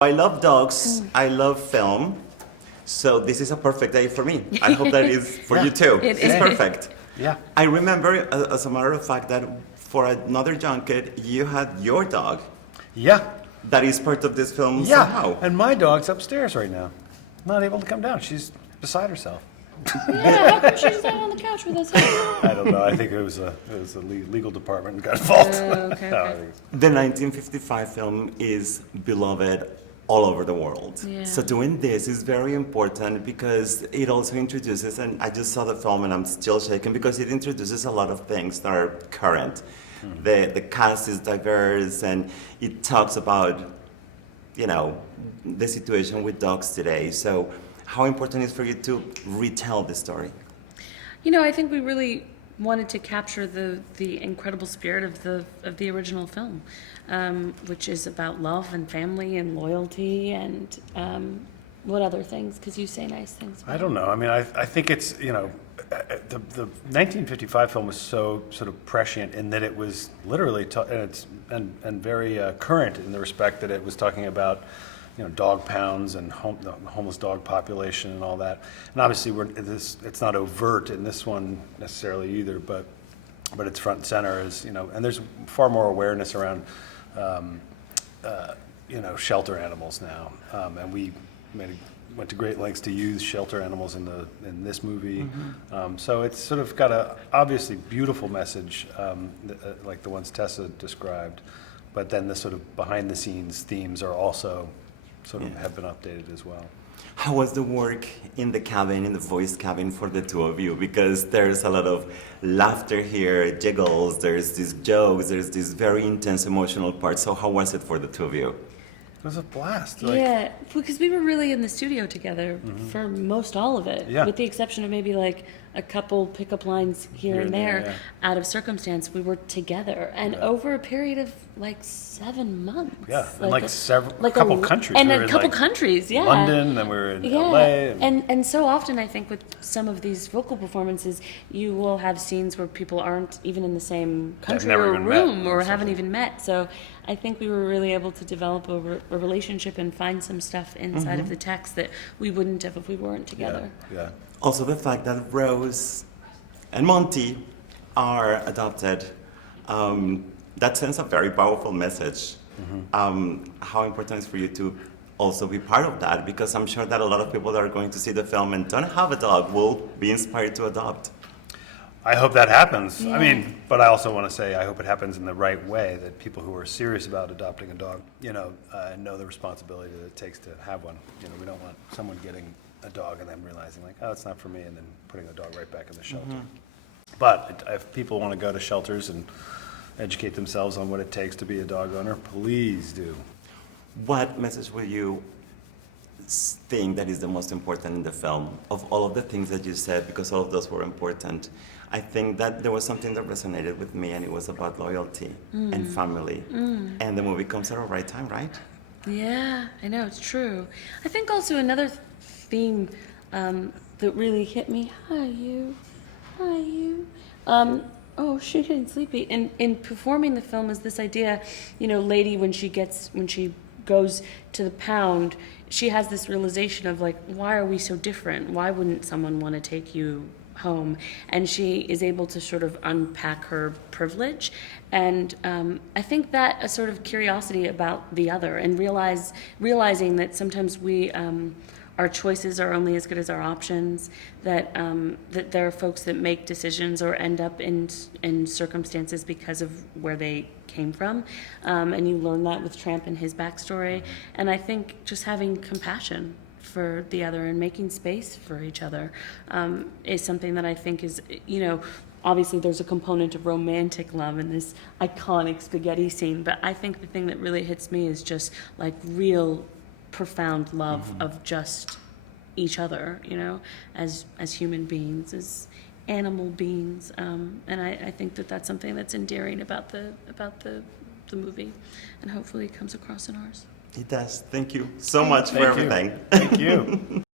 I love dogs. I love film. So this is a perfect day for me. I hope that is for you too. It It's is. perfect. Yeah. I remember, as a matter of fact, that for another junket, you had your dog Yeah. that is part of this film Yeah. somehow. And my dog's upstairs right now. Not able to come down. She's beside herself. Yeah, how come she's not on the couch with us? I don't know. I think it was a legal department and got involved. Okay, No, I okay. think it's- The 1955 film is beloved all over the world. Yeah. So doing this is very important because it also introduces, and I just saw the film and I'm still shaking because it introduces a lot of things that are current. The cast is diverse and it talks about, you know, the situation with dogs today. So how important is for you to retell the story? You know, I think we really wanted to capture the incredible spirit of the original film, which is about love and family and loyalty and what other things? Because you say nice things. I don't know. I mean, I think it's, the 1955 film was so sort of prescient in that it was literally, and very current in the respect that it was talking about, dog pounds and the homeless dog population and all that. And obviously, it's not overt in this one necessarily either, but it's front and center and there's far more awareness around, shelter animals now. And we went to great lengths to use shelter animals in this movie. So it's sort of got a obviously beautiful message, like the ones Tessa described, but then the sort of behind the scenes themes are also sort of have been updated as well. How was the work in the cabin, in the voice cabin for the two of you? Because there's a lot of laughter here, jiggles, there's these jokes, there's this very intense emotional part. So how was it for the two of you? It was a blast. Yeah, because we were really in the studio together for most all of it, Yeah. with the exception of maybe like a couple pickup lines here and there out of circumstance. We were together, and over a period of like 7 months. Yeah, and like like a couple countries. and We a were in, couple like, countries, yeah. London, then we were in Yeah, LA. and so often I think with some of these vocal performances, you will have scenes where people aren't even in the same country never or even met room or or haven't something. even met. So I think we were really able to develop a relationship and find some stuff inside of the text that we wouldn't have if we weren't together. Yeah. Also the fact that Rose and Monty are adopted, that sends a very powerful message. How important is for you to also be part of that? Because I'm sure that a lot of people that are going to see the film and don't have a dog will be inspired to adopt. I hope that happens. Yeah. I mean, but I also want to say I hope it happens in the right way, that people who are serious about adopting a dog, know the responsibility that it takes to have one. We don't want someone getting a dog and then realizing like, oh, it's not for me, and then putting the dog right back in the shelter. But if people want to go to shelters and educate themselves on what it takes to be a dog owner, please do. What message will you think that is the most important in the film? Of all of the things that you said, because all of those were important, I think that there was something that resonated with me, and it was about loyalty and family. And the movie comes at the right time, right? Yeah, I know, it's true. I think also another theme that really hit me, hi you. Oh, she's getting sleepy. In performing the film is this idea, lady when she goes to the pound, she has this realization of like, why are we so different? Why wouldn't someone want to take you home? And she is able to sort of unpack her privilege. And I think that a sort of curiosity about the other and realizing that sometimes our choices are only as good as our options, that there are folks that make decisions or end up in circumstances because of where they came from. And you learn that with Tramp and his backstory. And I think just having compassion for the other and making space for each other is something that I think is, obviously there's a component of romantic love in this iconic spaghetti scene, but I think the thing that really hits me is just like real profound love of just each other, as human beings, as animal beings, and I think that that's something that's endearing about the movie, and hopefully it comes across in ours. It does. Thank you so much for Thank you. everything. Thank you.